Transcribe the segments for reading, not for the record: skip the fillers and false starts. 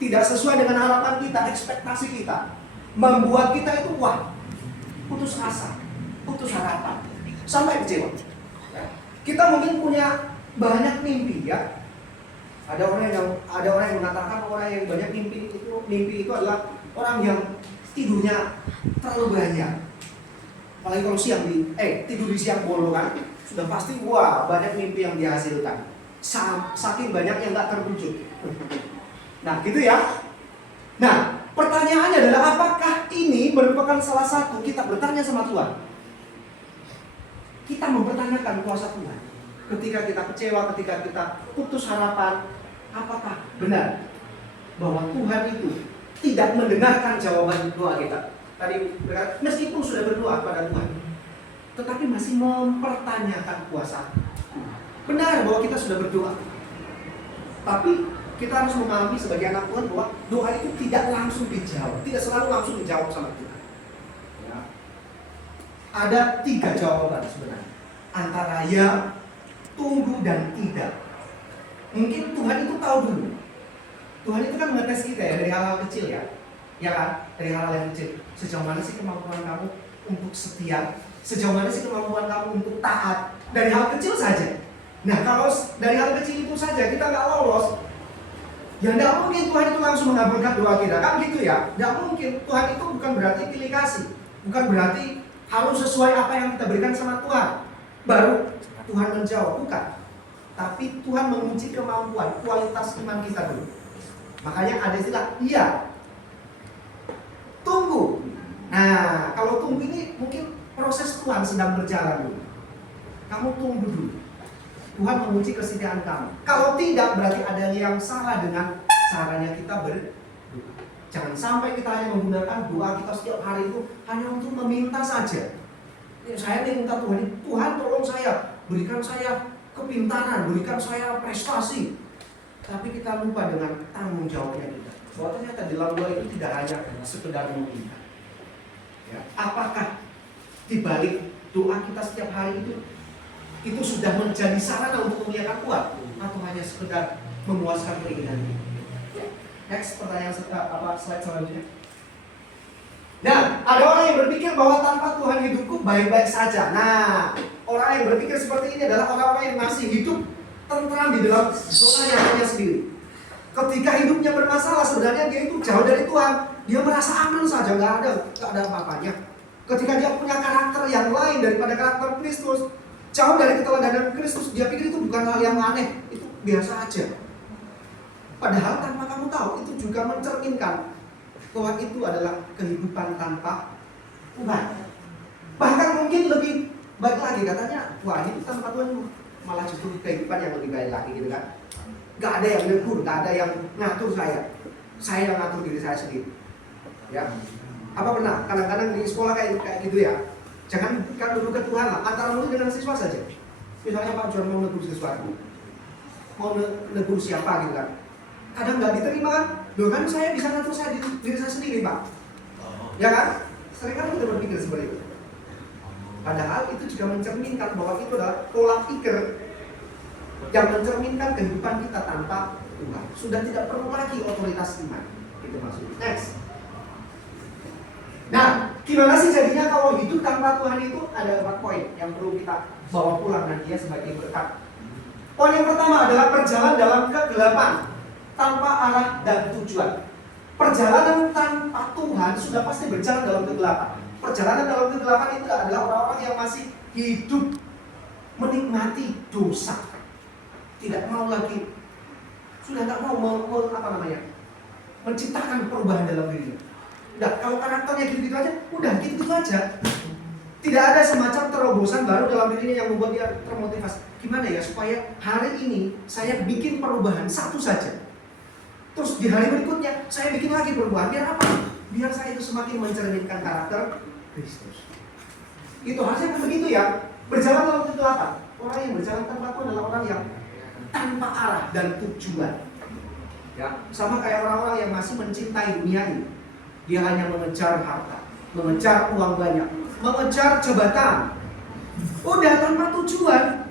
tidak sesuai dengan harapan kita, ekspektasi kita, membuat kita itu putus asa, putus harapan, sampai kecewa. Kita mungkin punya banyak mimpi ya. Ada orang yang mengatakan orang yang banyak mimpi itu adalah orang yang tidurnya terlalu banyak. Apalagi kalau tidur di siang bolongan, sudah pasti banyak mimpi yang dihasilkan. Saking banyak yang nggak terwujud. Nah gitu ya. Nah pertanyaannya adalah apakah ini merupakan salah satu kita bertanya sama Tuhan? Kita mempertanyakan kuasa Tuhan. Ketika kita kecewa, ketika kita putus harapan, apakah benar bahwa Tuhan itu tidak mendengarkan jawaban doa kita? Tadi meskipun sudah berdoa pada Tuhan, tetapi masih mempertanyakan kuasa. Benar bahwa kita sudah berdoa, tapi kita harus memahami sebagai anak Tuhan bahwa doa itu tidak langsung dijawab, tidak selalu langsung dijawab sama Tuhan. Ya. Ada 3 jawaban sebenarnya, antara ya, tunggu, dan tidak. Mungkin Tuhan itu tahu dulu. Tuhan itu kan mengetes kita ya dari hal-hal kecil ya kan? Dari hal-hal yang kecil. Sejauh mana sih kemampuan kamu untuk setia? Sejauh mana sih kemampuan kamu untuk taat? Dari hal kecil saja. Nah kalau dari hal kecil itu saja kita nggak lolos, ya tidak mungkin Tuhan itu langsung mengabulkan doa kita, kan gitu ya? Tidak mungkin. Tuhan itu bukan berarti pilih kasih, bukan berarti harus sesuai apa yang kita berikan sama Tuhan baru Tuhan menjawab, bukan. Tapi Tuhan menguji kemampuan, kualitas iman kita dulu. Makanya ada istilah iya, tunggu. Nah kalau tunggu ini mungkin proses Tuhan sedang berjalan dulu. Kamu tunggu dulu. Tuhan menguji kesetiaan kamu. Kalau tidak, berarti ada yang salah dengan caranya kita berdoa. Jangan sampai kita hanya menggunakan doa kita setiap hari itu hanya untuk meminta saja. Saya minta Tuhan tolong saya, berikan saya kepintaran, berikan saya prestasi. Tapi kita lupa dengan tanggung jawabnya kita. Bahwa ternyata di dalam doa itu tidak hanya sekedar meminta. Ya, apakah dibalik doa kita setiap hari itu sudah menjadi sarana untuk memuliakan Tuhan, atau hanya sekedar memuaskan keinginan kita? Next, pertanyaan slide selanjutnya. Nah, ada orang yang berpikir bahwa tanpa Tuhan hidupku baik-baik saja. Nah, orang yang berpikir seperti ini adalah orang-orang yang masih hidup tentram di dalam zona nyamannya sendiri. Ketika hidupnya bermasalah, sebenarnya dia itu jauh dari Tuhan. Dia merasa aman saja, nggak ada apa-apanya. Ketika dia punya karakter yang lain daripada karakter Kristus, jauh dari keteladanan Kristus, dia pikir itu bukan hal yang aneh, itu biasa aja. Padahal tanpa kamu tahu, itu juga mencerminkan bahwa itu adalah kehidupan tanpa Tuhan. Bahkan mungkin lebih baik lagi, katanya, wah itu tanpa Tuhan malah justru kehidupan yang lebih baik lagi gitu kan. Gak ada yang negur, gak ada yang ngatur saya yang ngatur diri saya sendiri. Ya, apa pernah kadang-kadang di sekolah kayak gitu ya? Jangan dulu ke Tuhan lah, antara murid dengan siswa saja. Misalnya Pak John mau negur sesuatu, mau negur siapa gitu kan, kadang nggak diterima kan? Loh kan saya bisa ngatur diri saya sendiri Pak. Ya kan? Sering kan kita berpikir seperti itu. Padahal itu juga mencerminkan bahwa itu adalah pola pikir yang mencerminkan kehidupan kita tanpa Tuhan. Sudah tidak perlu lagi otoritas iman. Itu maksudnya. Next. Nah, gimana sih jadinya kalau hidup tanpa Tuhan itu? Ada 4 poin yang perlu kita bawa pulang nanti ya sebagai berkat. Poin yang pertama adalah perjalanan dalam kegelapan tanpa arah dan tujuan. Perjalanan tanpa Tuhan sudah pasti berjalan dalam kegelapan. Perjalanan dalam kegelapan itu adalah orang-orang yang masih hidup menikmati dosa, tidak mau lagi, sudah tidak mau menciptakan perubahan dalam dirinya. Nah, kalau karakternya gitu-gitu aja, udah gitu-gitu aja. Tidak ada semacam terobosan baru dalam dirinya yang membuat dia termotivasi. Gimana ya supaya hari ini saya bikin perubahan satu saja, terus di hari berikutnya saya bikin lagi perubahan. Biar apa? Biar saya itu semakin mencerminkan karakter Kristus. Itu harusnya kan begitu ya. Berjalan dalam kegelapan. Orang yang berjalan tanpa Tuhan adalah orang yang tanpa arah dan tujuan. Ya, sama kayak orang-orang yang masih mencintai dunia ini. Dia hanya mengejar harta, mengejar uang banyak, mengejar jabatan. Udah tanpa tujuan.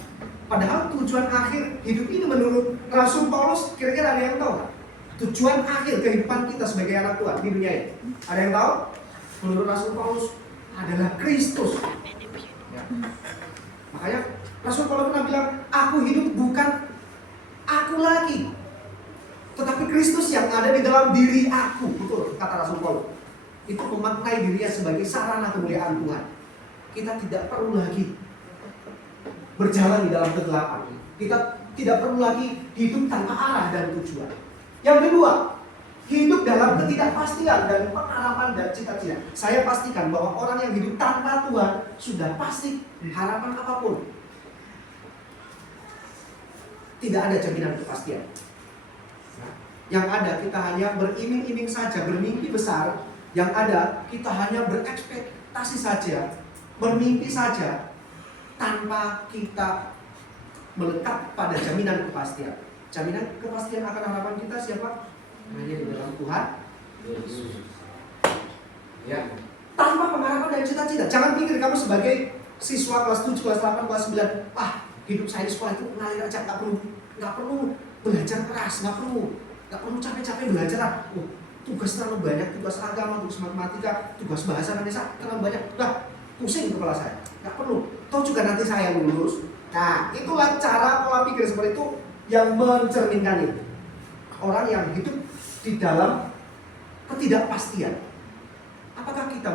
Padahal tujuan akhir hidup ini menurut Rasul Paulus, kira-kira ada yang tahu? Tujuan akhir kehidupan kita sebagai anak Tuhan di dunia ini. Ada yang tahu? Menurut Rasul Paulus adalah Kristus. Ya. Makanya Rasul Paulus pernah bilang, aku hidup bukan aku lagi, tetapi Kristus yang ada di dalam diri aku. Betul kata Rasul Paulus. Itu memaknai dirinya sebagai sarana kemuliaan Tuhan. Kita tidak perlu lagi berjalan di dalam kegelapan. Kita tidak perlu lagi hidup tanpa arah dan tujuan. Yang kedua, hidup dalam ketidakpastian dan pengharapan dan cita-cita. Saya pastikan bahwa orang yang hidup tanpa Tuhan sudah pasti harapan apapun. Tidak ada jaminan kepastian. Yang ada kita hanya beriming-iming saja, bermimpi besar. Yang ada kita hanya berekspektasi saja, bermimpi saja, tanpa kita melekat pada jaminan kepastian. Jaminan kepastian akan harapan kita siapa? Hanya di dalam Tuhan Yesus. Ya. Tanpa pengharapan dan cita-cita. Jangan pikir kamu sebagai siswa kelas 7, kelas 8, kelas 9, hidup saya di sekolah itu ngalir aja, nggak perlu belajar keras, nggak perlu capek-capek belajar. Tugas terlalu banyak, tugas agama, tugas matematika, tugas bahasa Indonesia terlalu banyak. Pusing kepala saya. Nggak perlu. Toh juga nanti saya lulus. Nah, itulah cara pola pikir seperti itu yang mencerminkan itu. Orang yang hidup di dalam ketidakpastian. Apakah kita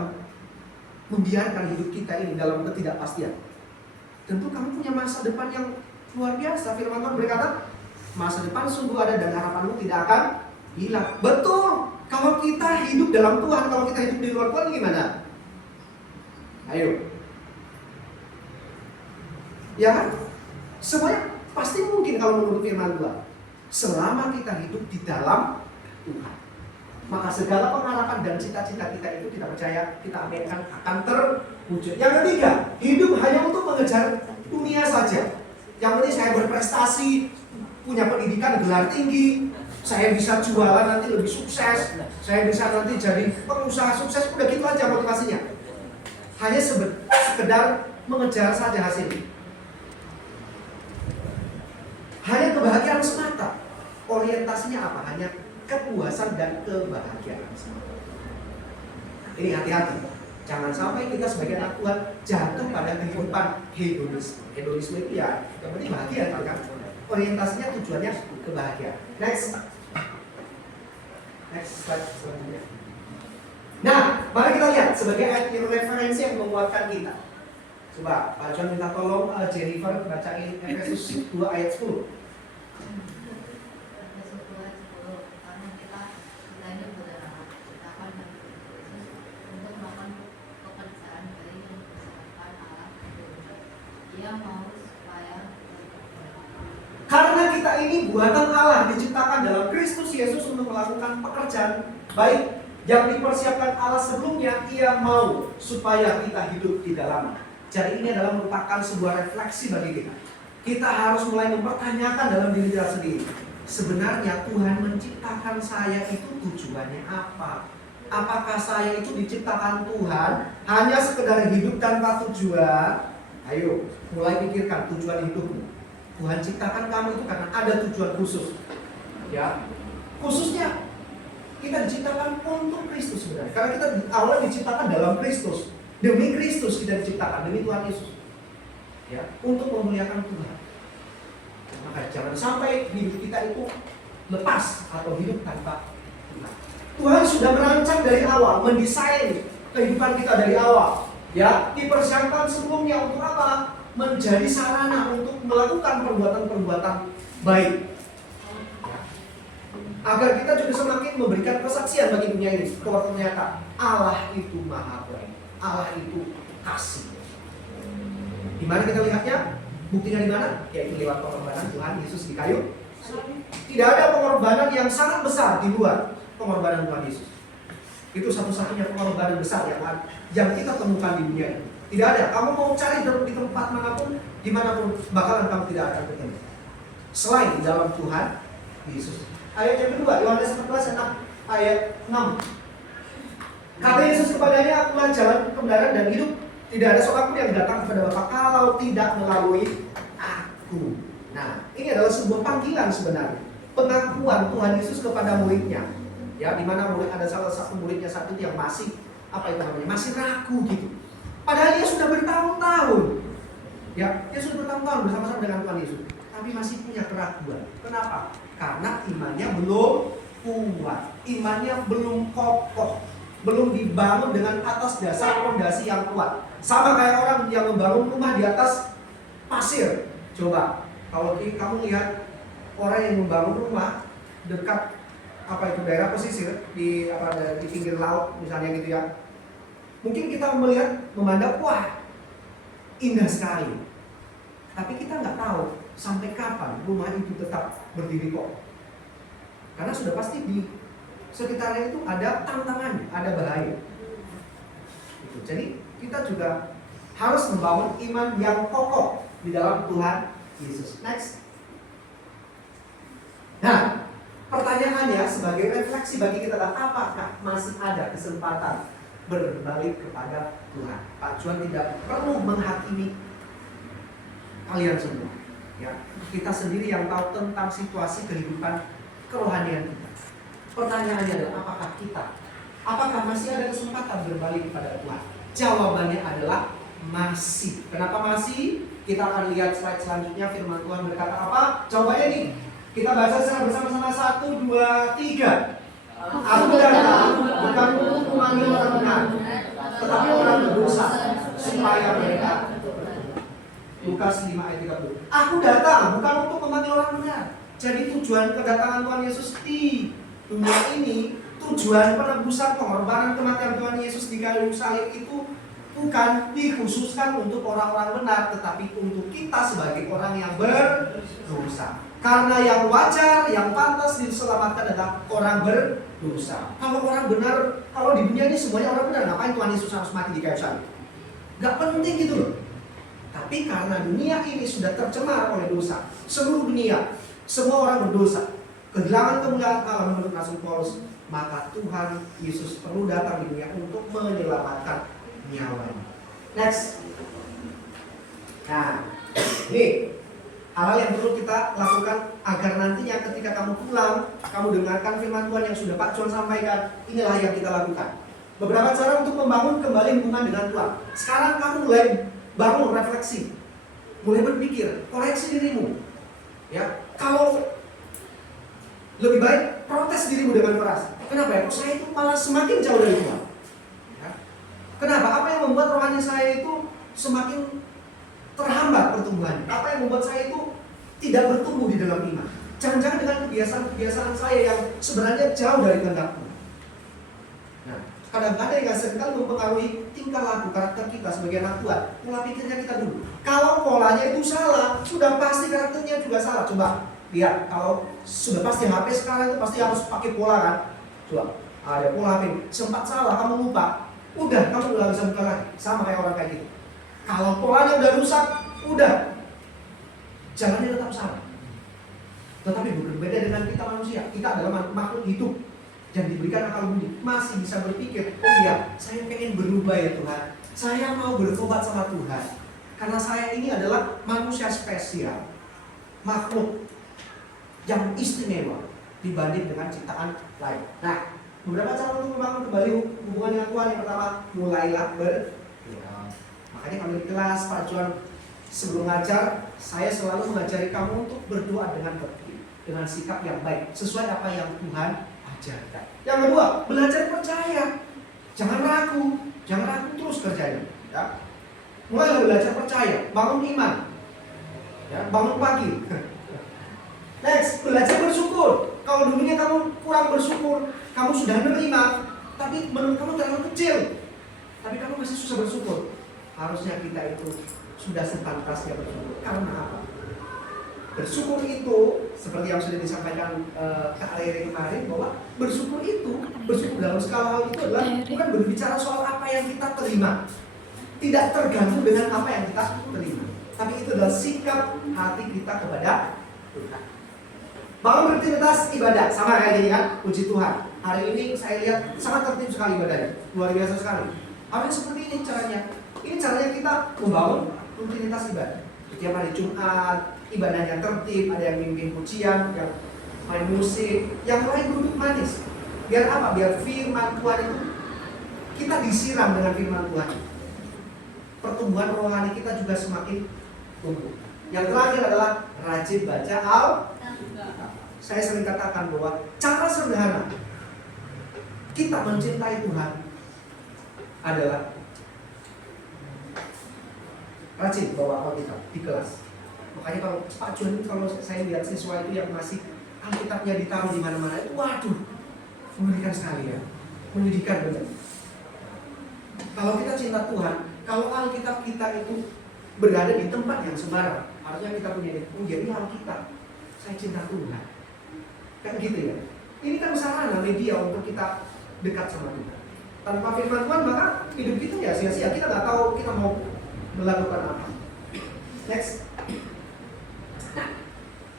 membiarkan hidup kita ini dalam ketidakpastian? Tentu kamu punya masa depan yang luar biasa. Firman Tuhan berkata, masa depan sungguh ada dan harapanmu tidak akan hilang. Betul. Kalau kita hidup dalam Tuhan, kalau kita hidup di luar Tuhan gimana? Ayo. Ya kan? Semuanya pasti mungkin kalau menurut firman Tuhan. Selama kita hidup di dalam Tuhan, maka segala pengharapan dan cita-cita kita itu kita percaya, kita abaikan akan terwujud. Yang ketiga, hidup hanya untuk mengejar dunia saja. Yang penting saya berprestasi, punya pendidikan gelar tinggi, saya bisa jualan nanti lebih sukses, saya bisa nanti jadi pengusaha sukses, udah gitu aja motivasinya. Hanya sekedar mengejar saja hasilnya. Hanya kebahagiaan semata. Orientasinya apa? Hanya kepuasan dan kebahagiaan semata. Ini hati-hati. Jangan sampai kita sebagai anak Tuhan jatuh pada kehidupan hedonisme. Hedonisme itu ya yang penting bahagia kan? Orientasinya tujuannya kebahagiaan. Next slide selanjutnya. Nah, mari kita lihat sebagai ayat referensi yang menguatkan kita. Coba Pak John minta tolong Jennifer bacain Efesus 2 ayat 10. Karena kita ini berdarah, ciptakan dan Yesus untuk melakukan pekerjaan baik yang dipersembahkan Allah. Dia mau supaya karena kita ini buatan Allah, diciptakan dalam Kristus Yesus untuk melakukan pekerjaan baik yang dipersiapkan Allah sebelumnya. Ia mau supaya kita hidup di dalamnya. Jadi ini adalah merupakan sebuah refleksi bagi kita. Kita harus mulai mempertanyakan dalam diri kita sendiri. Sebenarnya Tuhan menciptakan saya itu tujuannya apa? Apakah saya itu diciptakan Tuhan hanya sekedar hidup tanpa tujuan? Ayo, mulai pikirkan tujuan hidupmu. Tuhan ciptakan kamu itu karena ada tujuan khusus. Ya, khususnya kita diciptakan untuk Kristus sebenarnya. Karena kita awalnya diciptakan dalam Kristus. Demi Kristus kita diciptakan, demi Tuhan Yesus. Ya, untuk memuliakan Tuhan. Maka jangan sampai hidup kita itu lepas atau hidup tanpa Tuhan. Tuhan sudah merancang dari awal, mendesain kehidupan kita dari awal. Ya, dipersiapkan sebelumnya untuk apa? Menjadi sarana untuk melakukan perbuatan-perbuatan baik. Ya. Agar kita juga semakin memberikan kesaksian bagi dunia ini bahwa ternyata Allah itu maha baik. Allah itu kasih. Di mana kita lihatnya? Buktinya di mana? Yaitu lewat pengorbanan Tuhan Yesus di kayu. Tidak ada pengorbanan yang sangat besar di luar pengorbanan Tuhan Yesus. Itu satu-satunya pengorbanan besar yang kita temukan di dunia ini. Tidak ada. Kamu mau cari di tempat manapun, dimanapun, bakalan kamu tidak akan ketemu. Selain di dalam Tuhan Yesus. Ayat yang kedua, Yohanes 14 ayat 6. Kata Yesus kepadanya, akulah jalan, kebenaran dan hidup. Tidak ada seorang pun yang datang kepada Bapa kalau tidak melalui aku. Nah, ini adalah sebuah panggilan sebenarnya. pengakuan Tuhan Yesus kepada muridnya. Ya, di mana murid ada salah satu muridnya satu yang masih masih ragu gitu. Padahal dia sudah bertahun-tahun. Ya, dia sudah bertahun-tahun bersama-sama dengan Tuhan Yesus, tapi masih punya keraguan. Kenapa? Karena imannya belum kuat, imannya belum kokoh, belum dibangun dengan atas dasar fondasi yang kuat. Sama kayak orang yang membangun rumah di atas pasir. Coba, kalau kamu lihat orang yang membangun rumah dekat daerah pesisir di pinggir laut misalnya gitu ya. Mungkin kita memandang wah indah sekali. Tapi kita nggak tahu sampai kapan rumah itu tetap berdiri kokoh. Karena sudah pasti di sekitarnya itu ada tantangan, ada bahaya. Jadi kita juga harus membangun iman yang kokoh di dalam Tuhan Yesus. Next. Nah, pertanyaannya sebagai refleksi bagi kita adalah apakah masih ada kesempatan berbalik kepada Tuhan? Pak Juan tidak perlu menghakimi kalian semua. Ya, kita sendiri yang tahu tentang situasi kehidupan kerohanian kita. Pertanyaannya adalah apakah masih ada kesempatan berbalik kepada Tuhan? Jawabannya adalah masih. Kenapa masih? Kita akan lihat slide selanjutnya, firman Tuhan berkata apa? Jawabannya nih. Kita baca secara bersama-sama 1, 2, 3. Aku datang bukan untuk memanggil orang benar, tetapi orang berdosa supaya mereka. Lukas 5 ayat 30. Aku datang bukan untuk memanggil orang benar. Jadi tujuan kedatangan Tuhan Yesus di dunia ini, tujuan penebusan pengorbanan kematian Tuhan Yesus di kayu salib itu bukan dikhususkan untuk orang-orang benar, tetapi untuk kita sebagai orang yang berdosa. Karena yang wajar, yang pantas diselamatkan adalah orang berdosa. Kalau orang benar, kalau di dunia ini semuanya orang benar, ngapain Tuhan Yesus harus mati di kayu salib? Gak penting gitu loh. Tapi karena dunia ini sudah tercemar oleh dosa, seluruh dunia, semua orang berdosa, kehilangan kemuliaan Allah menurut Rasul Paulus, maka Tuhan Yesus perlu datang di dunia untuk menyelamatkan nyawanya. Next. Nah, ini hal-hal yang perlu kita lakukan agar nantinya ketika kamu pulang, kamu dengarkan firman Tuhan yang sudah Pak John sampaikan. Inilah yang kita lakukan. Beberapa cara untuk membangun kembali hubungan dengan Tuhan. Sekarang kamu mulai bangun refleksi, mulai berpikir, koreksi dirimu. Ya, kalau lebih baik protes dirimu dengan keras. Kenapa ya? Kok saya itu malah semakin jauh dari Tuhan? Ya. Kenapa? Apa yang membuat rohani saya itu semakin terhambat pertumbuhannya? Apa yang membuat saya itu tidak bertumbuh di dalam iman? Jangan-jangan dengan kebiasaan-kebiasaan saya yang sebenarnya jauh dari kehendak Tuhan. Nah, kadang-kadang yang seringkali mempengaruhi tingkah laku karakter kita sebagai anak Tuhan. Pola pikirnya kita dulu. Kalau polanya itu salah, sudah pasti karakternya juga salah. Coba lihat, kalau sudah pasti HP sekarang itu pasti harus pakai pola kan? Coba, ada pola HP. Sempat salah, kamu lupa. Udah, kamu udah bisa buka lagi. Sama kayak orang kayak gitu. Kalau polanya udah rusak, udah. Jalannya tetap sama. Tetapi berbeda dengan kita manusia. Kita adalah makhluk hidup yang diberikan akal budi, masih bisa berpikir, oh iya, saya pengen berubah ya Tuhan, saya mau bertobat sama Tuhan, karena saya ini adalah manusia spesial, makhluk yang istimewa dibanding dengan ciptaan lain. Nah, beberapa cara untuk membangun kembali hubungan dengan Tuhan. Yang pertama, mulailah berdoa. Makanya kami di kelas Pak Juan sebelum ngajar, saya selalu mengajari kamu untuk berdoa dengan tertib, dengan sikap yang baik, sesuai apa yang Tuhan ajarkan. Yang kedua, belajar percaya. Jangan ragu terus kerjanya. Ya. Mulai belajar percaya, bangun iman. Ya, bangun pagi. Next, belajar bersyukur. Kalau dulunya kamu kurang bersyukur, kamu sudah menerima, tapi menurut kamu terlalu kecil, tapi kamu masih susah bersyukur. Harusnya kita itu sudah sepantasnya bersyukur. Karena apa? Bersyukur itu seperti yang sudah disampaikan Kak Rere kemarin, bahwa bersyukur dalam skala hal itu adalah bukan berbicara soal apa yang kita terima, tidak tergantung dengan apa yang kita terima, tapi itu adalah sikap hati kita kepada Tuhan. Bangun rutinitas ibadah sama kayak gini kan, puji Tuhan. Hari ini saya lihat sangat tertib sekali ibadahnya, luar biasa sekali. Apa seperti ini caranya? Ini caranya kita membangun rutinitas ibadah. Setiap hari Jumat ibadahnya tertib, ada yang mimpin pujian, yang main musik, yang lain duduk manis. Biar apa? Biar firman Tuhan itu kita disiram dengan firman Tuhan. Pertumbuhan rohani kita juga semakin tumbuh. Yang terakhir adalah rajin baca Alkitab. Saya sering katakan bahwa cara sederhana kita mencintai Tuhan adalah rajin bawa Alkitab di kelas. Makanya kalau Pak John, kalau saya lihat siswa itu yang masih Alkitabnya ditaruh di mana-mana, itu waduh, mengerikan sekali ya, menyedihkan benar. Kalau kita cinta Tuhan, kalau Alkitab kita itu berada di tempat yang sembarang, harusnya kita punya ini Alkitab, saya cinta Tuhan, kan gitu ya. Ini kan sarana media untuk kita dekat sama Tuhan. Tanpa firman Tuhan maka hidup kita ya sia-sia, kita nggak tahu kita mau melakukan apa. Next.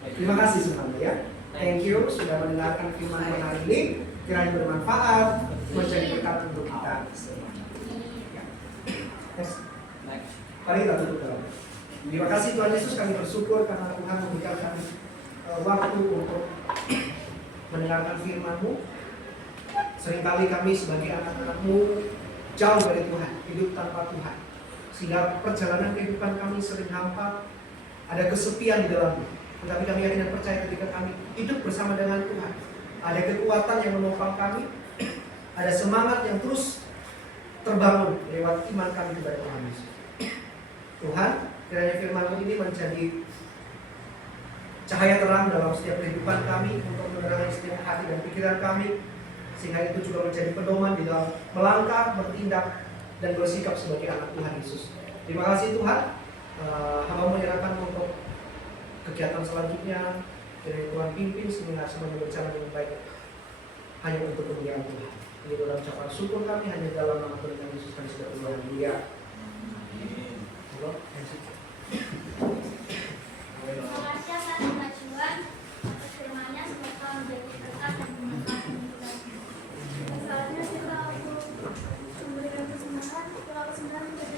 Terima kasih semuanya ya. Thank you sudah mendengarkan firman Tuhan hari ini. Kiranya bermanfaat, menjadi berkat untuk kita semua. Next. Mari kita tutup doa. Terima kasih Tuhan Yesus, kami bersyukur karena Tuhan memberikan kami waktu untuk mendengarkan firman-Mu. Seringkali kami sebagai anak-anak-Mu jauh dari Tuhan, hidup tanpa Tuhan, sehingga perjalanan kehidupan kami sering hampa, ada kesepian di dalamnya. Tetapi kami yakin dan percaya ketika kami hidup bersama dengan Tuhan, ada kekuatan yang menopang kami, ada semangat yang terus terbangun lewat iman kami kepada Tuhan Yesus. Tuhan, kiranya firman-Mu ini menjadi cahaya terang dalam setiap kehidupan kami, untuk menerangi setiap hati dan pikiran kami, sehingga itu juga menjadi pedoman di dalam melangkah, bertindak, dan bersikap sebagai anak Tuhan Yesus. Terima kasih Tuhan, hamba menyerahkan untuk kegiatan selanjutnya, kiranya Tuhan pimpin sehingga semuanya berjalan dengan baik, hanya untuk kemuliaan Tuhan. Ini dalam ucapan syukur kami hanya dalam nama Tuhan Yesus kami sudah berdoa. Haleluya. Terima kasih atas kemajuan atas firman-Nya, semoga menjadi berkat dan bermanfaat untuk kita. Selanjutnya kita memberikan kesenangan kalau senang menjadi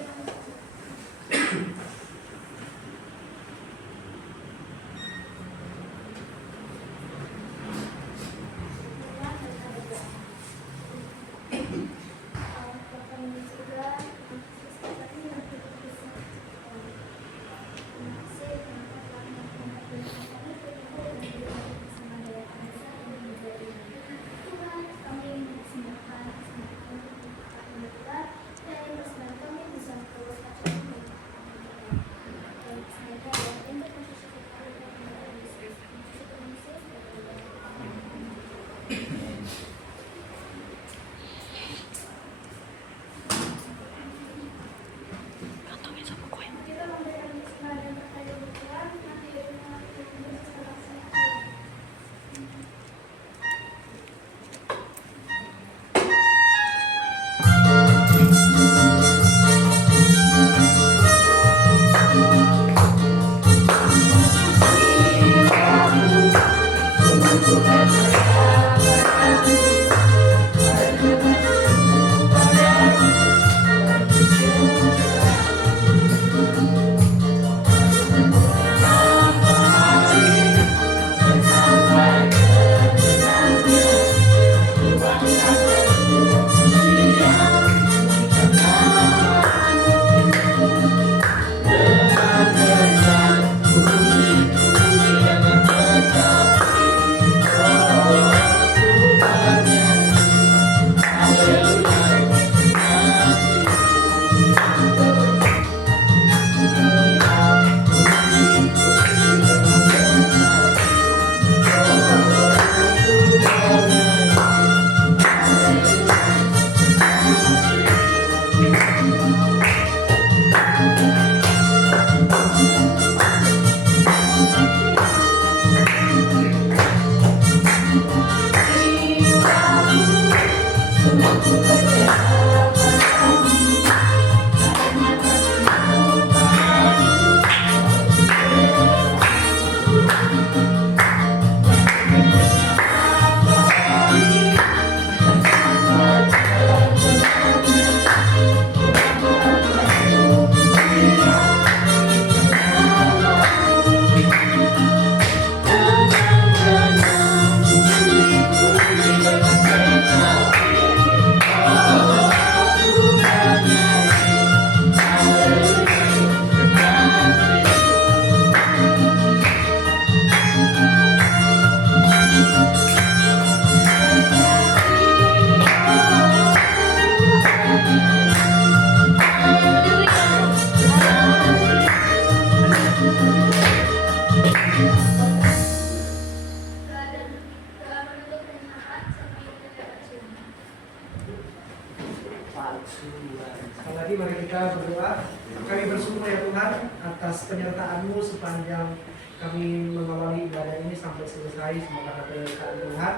Sekali lagi mari kita berdoa. Kami bersyukur ya Tuhan atas penyertaan-Mu sepanjang kami mengawali ibadah ini sampai selesai. Semoga berkat Tuhan.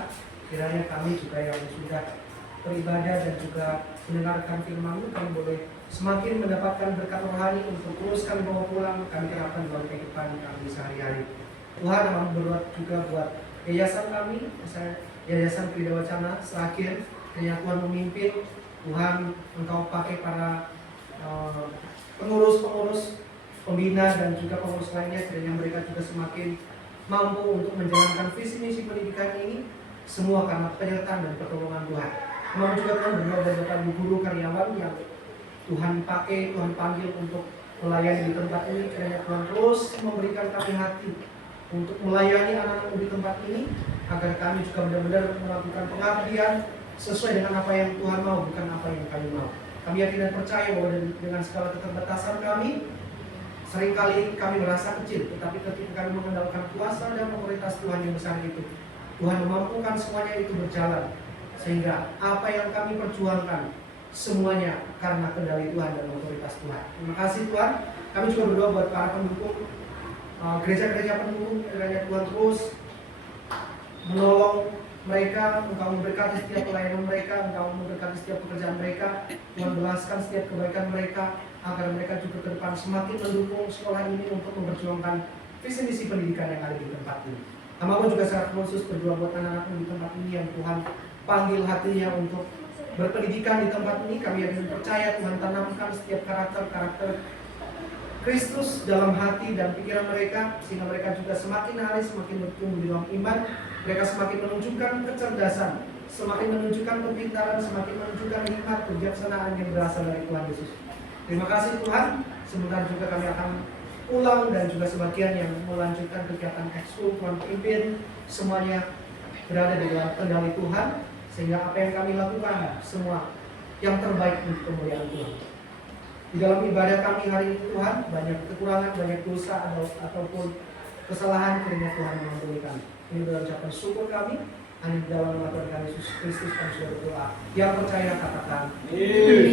Kiranya kami juga yang sudah beribadah dan juga mendengarkan firman-Mu, kami boleh semakin mendapatkan berkat rohani untuk terus kami bawa pulang, kami terapkan dalam kehidupan kami sehari-hari. Tuhan, kami berdoa juga buat yayasan kami, Yayasan Pelita Wacana Serakhir. Kiranya Tuhan memimpin, Tuhan Engkau pakai para pengurus-pengurus, pembina dan juga pengurus lainnya, kiranya mereka juga semakin mampu untuk menjalankan visi misi pendidikan ini, semua karena penyertaan dan pertolongan Tuhan. Kami juga Tuhan berdoa buat Bapak Ibu guru karyawan yang Tuhan pakai, Tuhan panggil untuk melayani di tempat ini, kiranya Tuhan terus memberikan kami hati untuk melayani anak-anak di tempat ini, agar kami juga benar-benar melakukan pengabdian sesuai dengan apa yang Tuhan mau, bukan apa yang kami mau. Kami yakin dan percaya bahwa dengan segala keterbatasan kami, seringkali kami merasa kecil, tetapi ketika kami mengandalkan kuasa dan otoritas Tuhan yang besar itu, Tuhan memampukan semuanya itu berjalan, sehingga apa yang kami perjuangkan semuanya karena kendali Tuhan dan otoritas Tuhan. Terima kasih Tuhan. Kami juga berdoa buat para pendukung gereja-gereja pendukung, kiranya Tuhan terus menolong mereka, Engkau memberkati setiap pelayanan mereka, Engkau memberkati setiap pekerjaan mereka, Tuhan belaskan setiap kebaikan mereka, agar mereka juga ke depan semakin mendukung sekolah ini untuk memperjuangkan visi misi pendidikan yang ada di tempat ini. Hamba juga secara khusus berdoa buat anak-anak di tempat ini yang Tuhan panggil hatinya untuk berpendidikan di tempat ini. Kami yakin percaya Tuhan tanamkan setiap karakter-karakter Kristus dalam hati dan pikiran mereka, sehingga mereka juga semakin hari semakin bertumbuh di dalam iman. Mereka semakin menunjukkan kecerdasan, semakin menunjukkan kepintaran, semakin menunjukkan hikmat, kebijaksanaan yang berasal dari Tuhan Yesus. Terima kasih Tuhan. Sebentar juga kami akan pulang dan juga sebagian yang melanjutkan kegiatan ekskul. Tuhan pimpin semuanya berada di dalam kendali Tuhan, sehingga apa yang kami lakukan semua yang terbaik untuk kemuliaan Tuhan. Di dalam ibadah kami hari ini Tuhan, banyak kekurangan, banyak dosa ataupun kesalahan, kiranya Tuhan mengampuni kami. Ini dalam ucapan syukur kami, hanya di dalam nama Tuhan Yesus Kristus kami sudah berdoa. Yang percaya katakan, Amin.